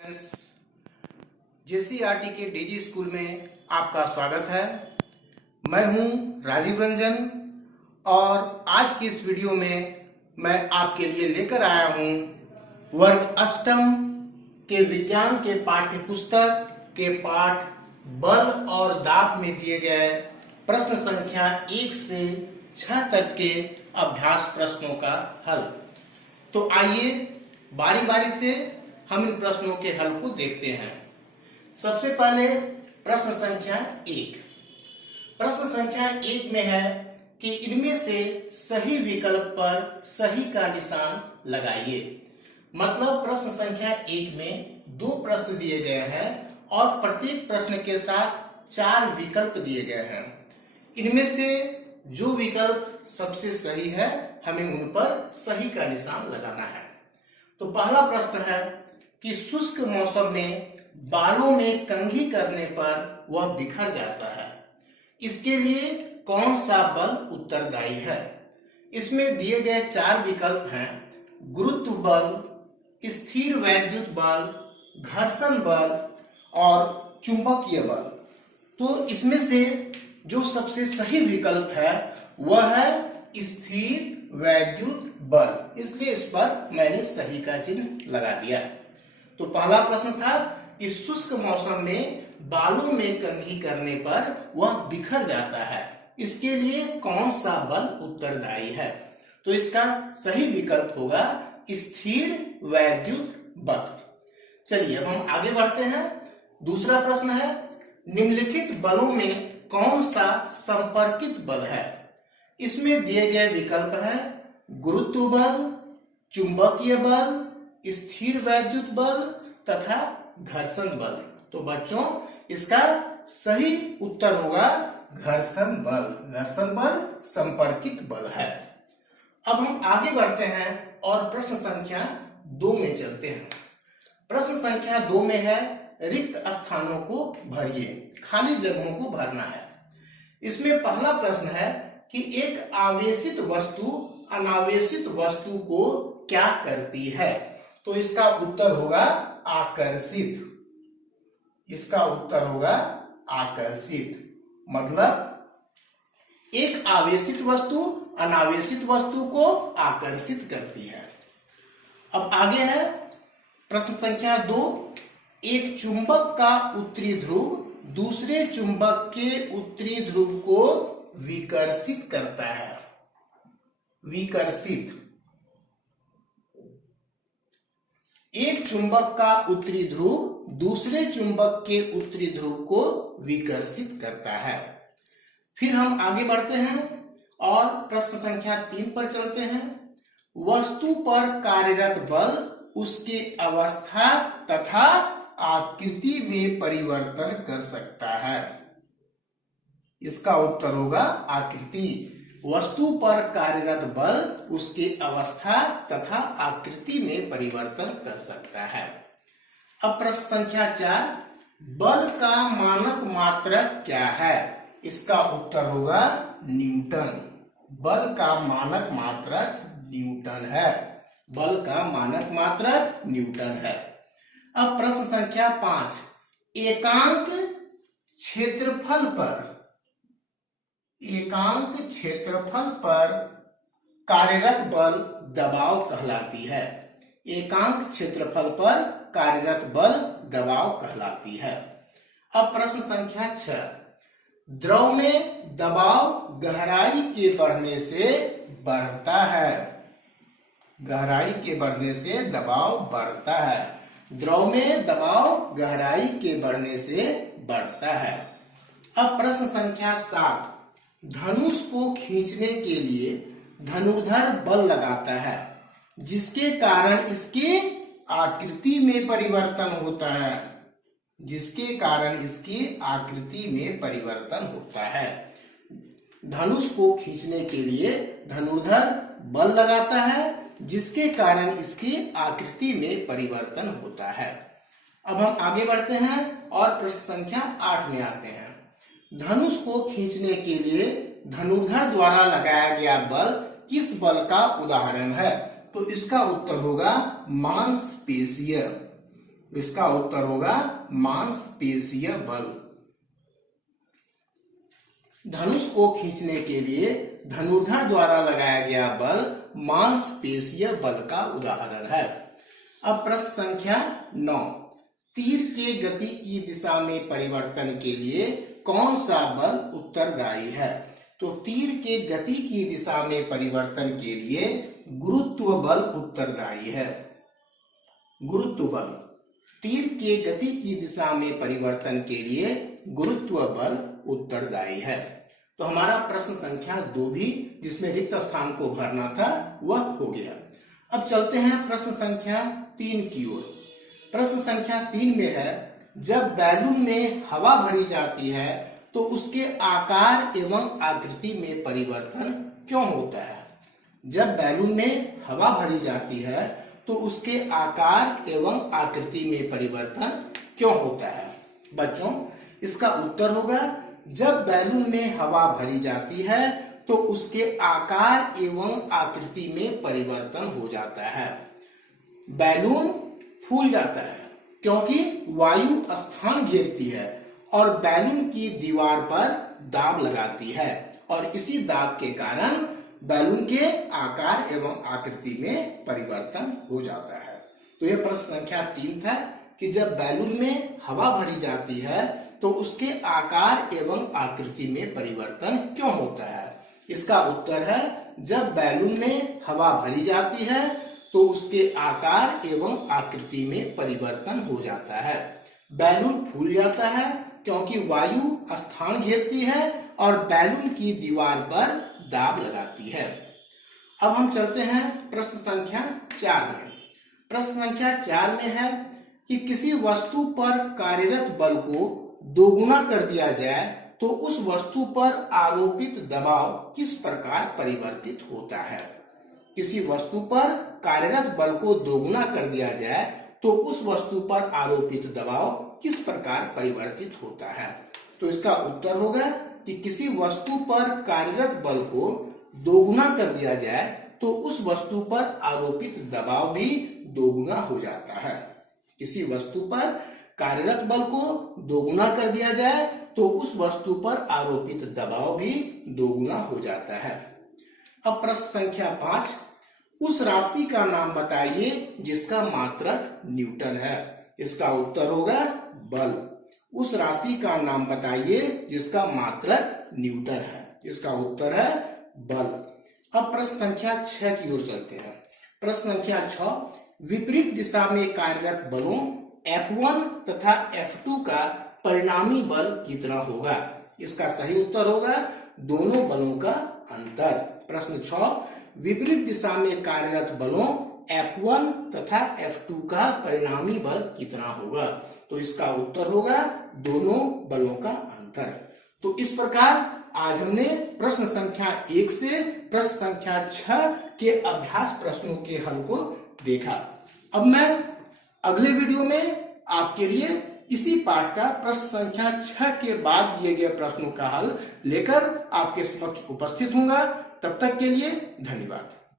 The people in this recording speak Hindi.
फ्रेंड्स, जेसीईआरटी के डीजी स्कूल में आपका स्वागत है। मैं हूं राजीव रंजन और आज की इस वीडियो में मैं आपके लिए लेकर आया हूं वर्ग अष्टम के विज्ञान के पाठ्य पुस्तक के पाठ बल और दाब में दिए गए प्रश्न संख्या 1 से 6 तक के अभ्यास प्रश्नों का हल। तो आइए बारी बारी से हम इन प्रश्नों के हल को देखते हैं। सबसे पहले प्रश्न संख्या 1। प्रश्न संख्या 1 में है कि इनमें से सही विकल्प पर सही का निशान लगाइए। मतलब प्रश्न संख्या 1 में 2 प्रश्न दिए गए हैं और प्रत्येक प्रश्न के साथ 4 विकल्प दिए गए हैं। इनमें से जो विकल्प सबसे सही है हमें उन पर सही का निशान लगाना है। तो पहला प्रश्न है कि शुष्क मौसम में बालों में कंघी करने पर वह बिखर जाता है, इसके लिए कौन सा बल उत्तरदायी है। इसमें दिए गए 4 विकल्प हैं: गुरुत्व बल, स्थिर वैद्युत बल, घर्षण बल और चुंबकीय बल। तो इसमें से जो सबसे सही विकल्प है वह है स्थिर वैद्युत बल, इसलिए इस पर मैंने सही का चिन्ह लगा दिया। तो पहला प्रश्न था कि शुष्क मौसम में बालों में कंघी करने पर वह बिखर जाता है, इसके लिए कौन सा बल उत्तरदायी है। तो इसका सही विकल्प होगा स्थिर वैद्युत बल। चलिए अब हम आगे बढ़ते हैं। दूसरा प्रश्न है निम्नलिखित बलों में कौन सा संपर्कित बल है। इसमें दिए गए विकल्प है गुरुत्व बल, चुंबकीय बल, स्थिर वैद्युत बल तथा घर्षण बल। तो बच्चों इसका सही उत्तर होगा घर्षण बल। घर्षण बल संपर्कित बल है। अब हम आगे बढ़ते हैं और प्रश्न संख्या 2 में चलते हैं। प्रश्न संख्या 2 में है रिक्त स्थानों को भरिए, खाली जगहों को भरना है। इसमें पहला प्रश्न है कि एक आवेशित वस्तु अनावेशित वस्तु को क्या करती है। तो इसका उत्तर होगा आकर्षित। इसका उत्तर होगा आकर्षित। मतलब एक आवेशित वस्तु अनावेशित वस्तु को आकर्षित करती है। अब आगे है प्रश्न संख्या 2। एक चुंबक का उत्तरी ध्रुव दूसरे चुंबक के उत्तरी ध्रुव को विकर्षित करता है। विकर्षित। एक चुंबक का उत्तरी ध्रुव दूसरे चुंबक के उत्तरी ध्रुव को विकर्षित करता है। फिर हम आगे बढ़ते हैं और प्रश्न संख्या 3 पर चलते हैं। वस्तु पर कार्यरत बल उसके अवस्था तथा आकृति में परिवर्तन कर सकता है। इसका उत्तर होगा आकृति। वस्तु पर कार्यरत बल उसके अवस्था तथा आकृति में परिवर्तन कर सकता है। अब प्रश्न संख्या 4। बल का मानक मात्रक क्या है। इसका उत्तर होगा न्यूटन। बल का मानक मात्रक न्यूटन है। बल का मानक मात्रक न्यूटन है। अब प्रश्न संख्या 5। एकांक क्षेत्रफल पर कार्यरत बल दबाव कहलाती है। एकांक क्षेत्रफल पर कार्यरत बल दबाव कहलाती है। अब प्रश्न संख्या 6। द्रव में दबाव गहराई के बढ़ने से बढ़ता है। गहराई के बढ़ने से दबाव बढ़ता है। द्रव में दबाव गहराई के बढ़ने से बढ़ता है। अब प्रश्न संख्या 7। धनुष को खींचने के लिए धनुर्धर बल लगाता है, जिसके कारण इसकी आकृति में परिवर्तन होता है। जिसके कारण इसकी आकृति में परिवर्तन होता है। धनुष को खींचने के लिए धनुर्धर बल लगाता है, जिसके कारण इसकी आकृति में परिवर्तन होता है। अब हम आगे बढ़ते हैं और प्रश्न संख्या 8 में आते हैं। धनुष को खींचने के लिए धनुर्धर द्वारा लगाया गया बल किस बल का उदाहरण है। तो इसका उत्तर होगा मांसपेशीय। इसका उत्तर होगा मांसपेशीय बल। धनुष को खींचने के लिए धनुर्धर द्वारा लगाया गया बल मांसपेशीय बल का उदाहरण है। अब प्रश्न संख्या 9, तीर के गति की दिशा में परिवर्तन के लिए कौन सा बल उत्तरदायी है? तो तीर के गति की दिशा में परिवर्तन के लिए गुरुत्व बल उत्तरदायी है। गुरुत्व बल, तीर के गति की दिशा में परिवर्तन के लिए गुरुत्व बल उत्तरदायी है। तो हमारा प्रश्न संख्या 2 भी, जिसमें रिक्त स्थान को भरना था, वह हो गया। अब चलते हैं प्रश्न संख्या 3 की ओर। प्रश्न संख्या 3 में है, जब बैलून में हवा भरी जाती है तो उसके आकार एवं आकृति में परिवर्तन क्यों होता है? जब बैलून में हवा भरी जाती है तो उसके आकार एवं आकृति में परिवर्तन क्यों होता है? बच्चों, इसका उत्तर होगा, जब बैलून में हवा भरी जाती है तो उसके आकार एवं आकृति में परिवर्तन हो जाता है। बैलून फूल जाता है क्योंकि वायु स्थान घेरती है और बैलून की दीवार पर दाब लगाती है, और इसी दाब के कारण बैलून के आकार एवं आकृति में परिवर्तन हो जाता है। तो यह प्रश्न संख्या 3 था कि जब बैलून में हवा भरी जाती है तो उसके आकार एवं आकृति में परिवर्तन क्यों होता है? इसका उत्तर है, जब बैलून में हवा भरी जाती है तो उसके आकार एवं आकृति में परिवर्तन हो जाता है। बैलून फूल जाता है क्योंकि वायु स्थान घेरती है और बैलून की दीवार पर दाब लगाती है। अब हम चलते हैं प्रश्न संख्या 4 में। प्रश्न संख्या 4 में है कि किसी वस्तु पर कार्यरत बल को दोगुना कर दिया जाए तो उस वस्तु पर आरोपित दबाव किस प्रकार परिवर्तित होता है? किसी वस्तु पर कार्यरत बल को दोगुना कर दिया जाए तो उस वस्तु पर आरोपित दबाव किस प्रकार परिवर्तित होता है? तो इसका उत्तर होगा कि किसी वस्तु पर कार्यरत बल को दोगुना कर दिया जाए तो उस वस्तु पर आरोपित दबाव भी दोगुना हो जाता है। किसी वस्तु पर कार्यरत बल को दोगुना कर दिया जाए तो उस वस्तु पर आरोपित दबाव भी दोगुना हो जाता है। अब प्रश्न संख्या 5, उस राशि का नाम बताइए जिसका मात्रक न्यूटन है। इसका उत्तर होगा बल। उस राशि का नाम बताइए जिसका मात्रक न्यूटन है। इसका उत्तर है बल। अब प्रश्न संख्या 6 की ओर चलते हैं। प्रश्न संख्या 6, विपरीत दिशा में कार्यरत बलों F1 तथा F2 का परिणामी बल कितना होगा? इसका सही उत्तर होगा दोनों बलों का अंतर। प्रश्न 6, विपरीत दिशा में कार्यरत बलों F1 तथा F2 का परिणामी बल कितना होगा? तो इसका उत्तर होगा दोनों बलों का अंतर। तो इस प्रकार आज हमने प्रश्न संख्या 1 से प्रश्न संख्या 6 के अभ्यास प्रश्नों के हल को देखा। अब मैं अगले वीडियो में आपके लिए इसी पाठ का प्रश्न संख्या 6 के बाद दिए गए प्रश्नों का हल लेकर आपके समक्ष उपस्थित होऊंगा। तब तक के लिए धन्यवाद।